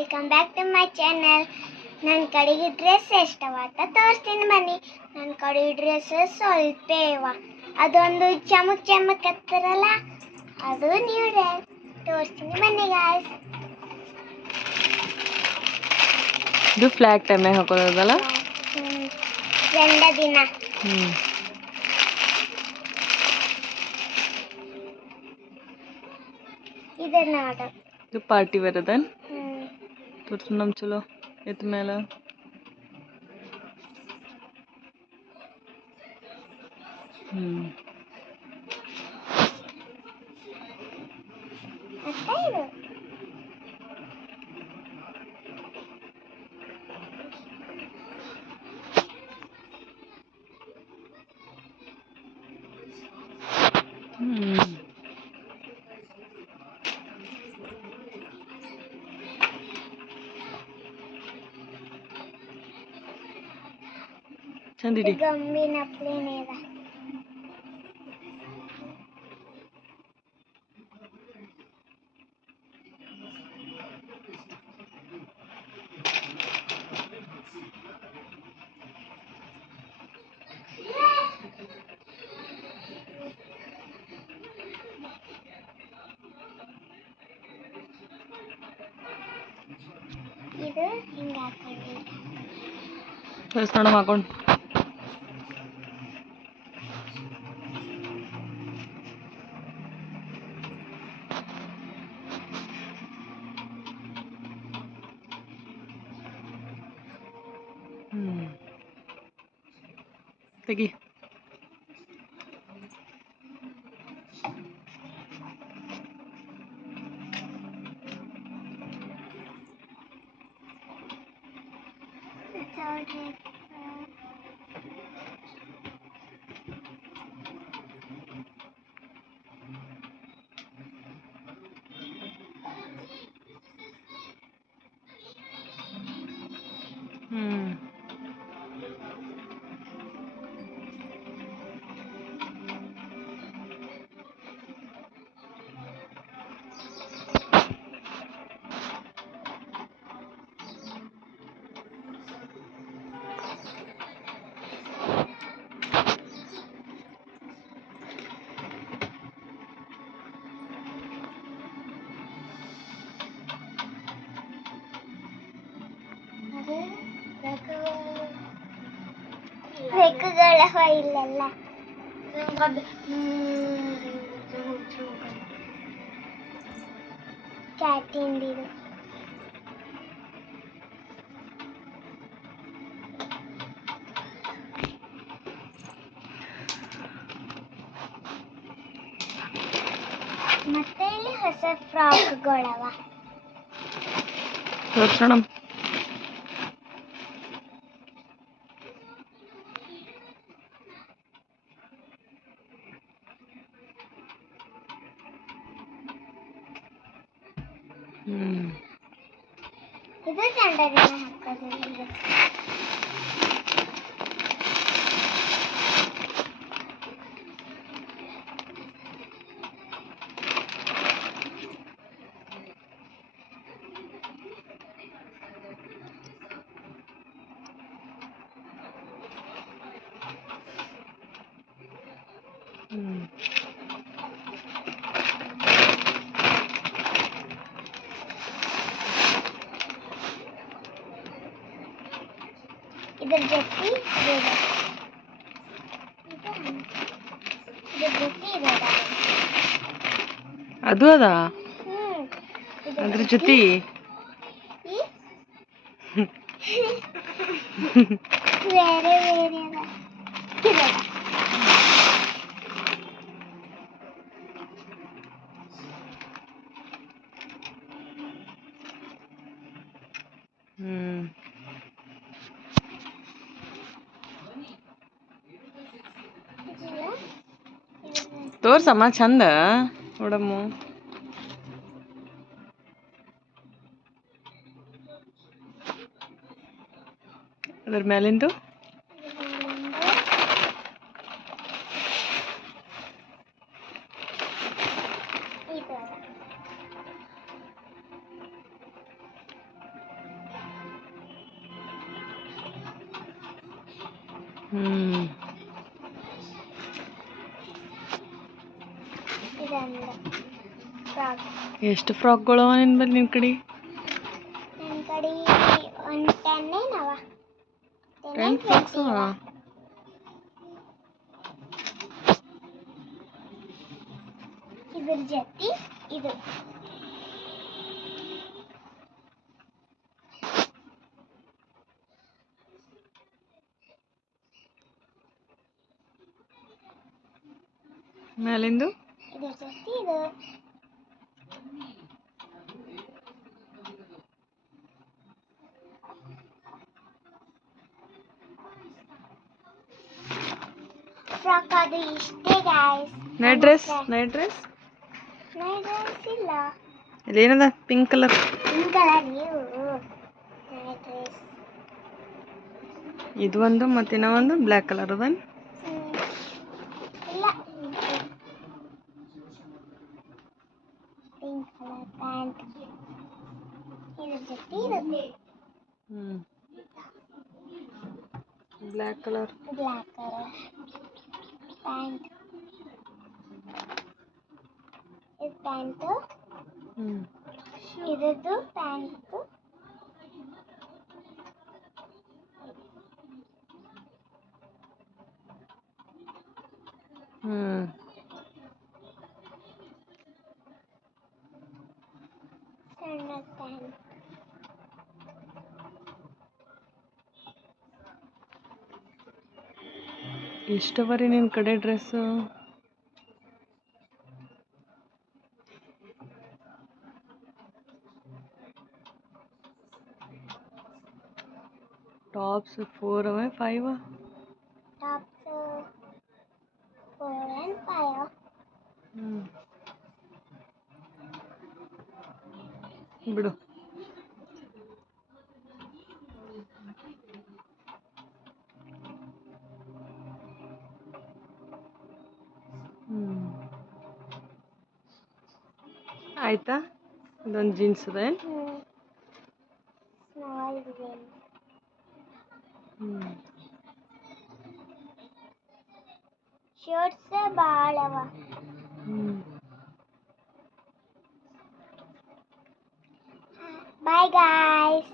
Welcome back to my channel. ನನ್ನ ಕಡೆಗೆ dress ಎಷ್ಟವಾತ ತೋರಿಸ್ತೀನಿ ಬನ್ನಿ. ನನ್ನ ಕಡೆ ಡ್ರೆಸ್ ಸ್ವಲ್ಪ ಅದೊಂದು ಚಮಕ್ ಚಮಕ್ ಹತ್ತಿರಲ್ಲ, ಅದು ನೀವು ತೋರಿಸ್ತೀನಿ ಬನ್ನಿ ಗಾಯ್ಸ್. ಇದು ಫ್ಲಾಗ್ ಟೈಮ್ನಾಗ ಹಾಕೋದಲ್ಲ, ಗಂಡ ದಿನ. ಇದನ್ನ ಇದು ಪಾರ್ಟಿ ವೇರ್ ಅದ. ತೋರ್ಸು ನಮ್ ಚಲೋ ಎತ್ ಮೇಲೆ. ಚಂದಿಡಿ ಗಂಬಿನ ಪ್ಲೇನ್ ಇದೆ. ಇದು ಹಿಂಗೆ ಹಾಕೊಂಡು ತೋರಿಸೋಣ ಹಾಕೊಂಡು. ತೆಗಿ. ಬೆಕ್ಕುಗಳ ಇಲ್ಲೆಲ್ಲ ಕ್ಯಾಟಿಂದಿದು. ಮತ್ತೆ ಇಲ್ಲಿ ಹೊಸ ಫ್ರಾಕ್ಗಳವ. ತೋರ್ಸೋಣ. ಇದು ಗಂಡ ದಿನ ಹಾಕೋದು. ಇದ್ರ ಜೊತೆ ಅದು ಅದ ಅದ್ರ ಜೊತೆ ಬೇರೆ ಬೇರೆ ತೋರ್ಸಮ್ಮ ಚಂದ ನೋಡಮ್ಮ. ಅದ್ರ ಮೇಲಿಂದು ಹ್ಞೂ ಇದೊಂದು ಫ್ರಾಕ್. ಎಷ್ಟು ಫ್ರಾಕ್ಗಳವ ನಿನ್ನ ಕಡೆ? ನನ್ನ ಕಡೆ ಒಂದು 10 ಏನವ, 10 ಫ್ರಾಕ್ಸ್ ಅವ. ಇದ್ರ ಜೊತೆ ಇದು ಮೇಲಿಂದು ಇದ್ರ ಜೊತೆ ಇದು ಫ್ರಾಕ್. ಅದು ಇಷ್ಟೇ ಗಾಯ್ಸ್. ನೈಟ್ ಡ್ರೆಸ್ ಇಲ್ಲ, ಇಲ್ಲೇನದ ಪಿಂಕ್ ಕಲರ್. ಪಿಂಕ್ ಕಲರ್ ನೀವು ನೈಟ್ ಡ್ರೆಸ್. ಇದು ಒಂದು ಮತ್ತಿನ ಒಂದು ಬ್ಲ್ಯಾಕ್ ಕಲರ್ ಅದ. ಇಲ್ಲ, ಪಿಂಕ್ ಕಲರ್ ಪ್ಯಾಂಟ್. ಇದ್ರ ಜೊತೆ ಇರುತ್ತೆ ಬ್ಲ್ಯಾಕ್ ಕಲರ್ ಪ್ಯಾಂಟ್. ಇದು ಪ್ಯಾಂಟು, ಇದ್ರದ್ದು ಪ್ಯಾಂಟು. ಸಣ್ಣ ಪ್ಯಾಂಟ್. ಎಷ್ಟು ಬರೀ ನಿನ್ನ ಕಡೆ ಡ್ರೆಸ್ಸು? ಟಾಪ್ಸ್ 4 ಅವ 5? Tops 4 and 5. ಬಿಡು. ಆಯ್ತಾ? ಇದೊಂದು ಜೀನ್ಸ್ ಅದ. Small design. ಶರ್ಟ್ಸ್ ಭಾಳ ಅವ. Bye guys.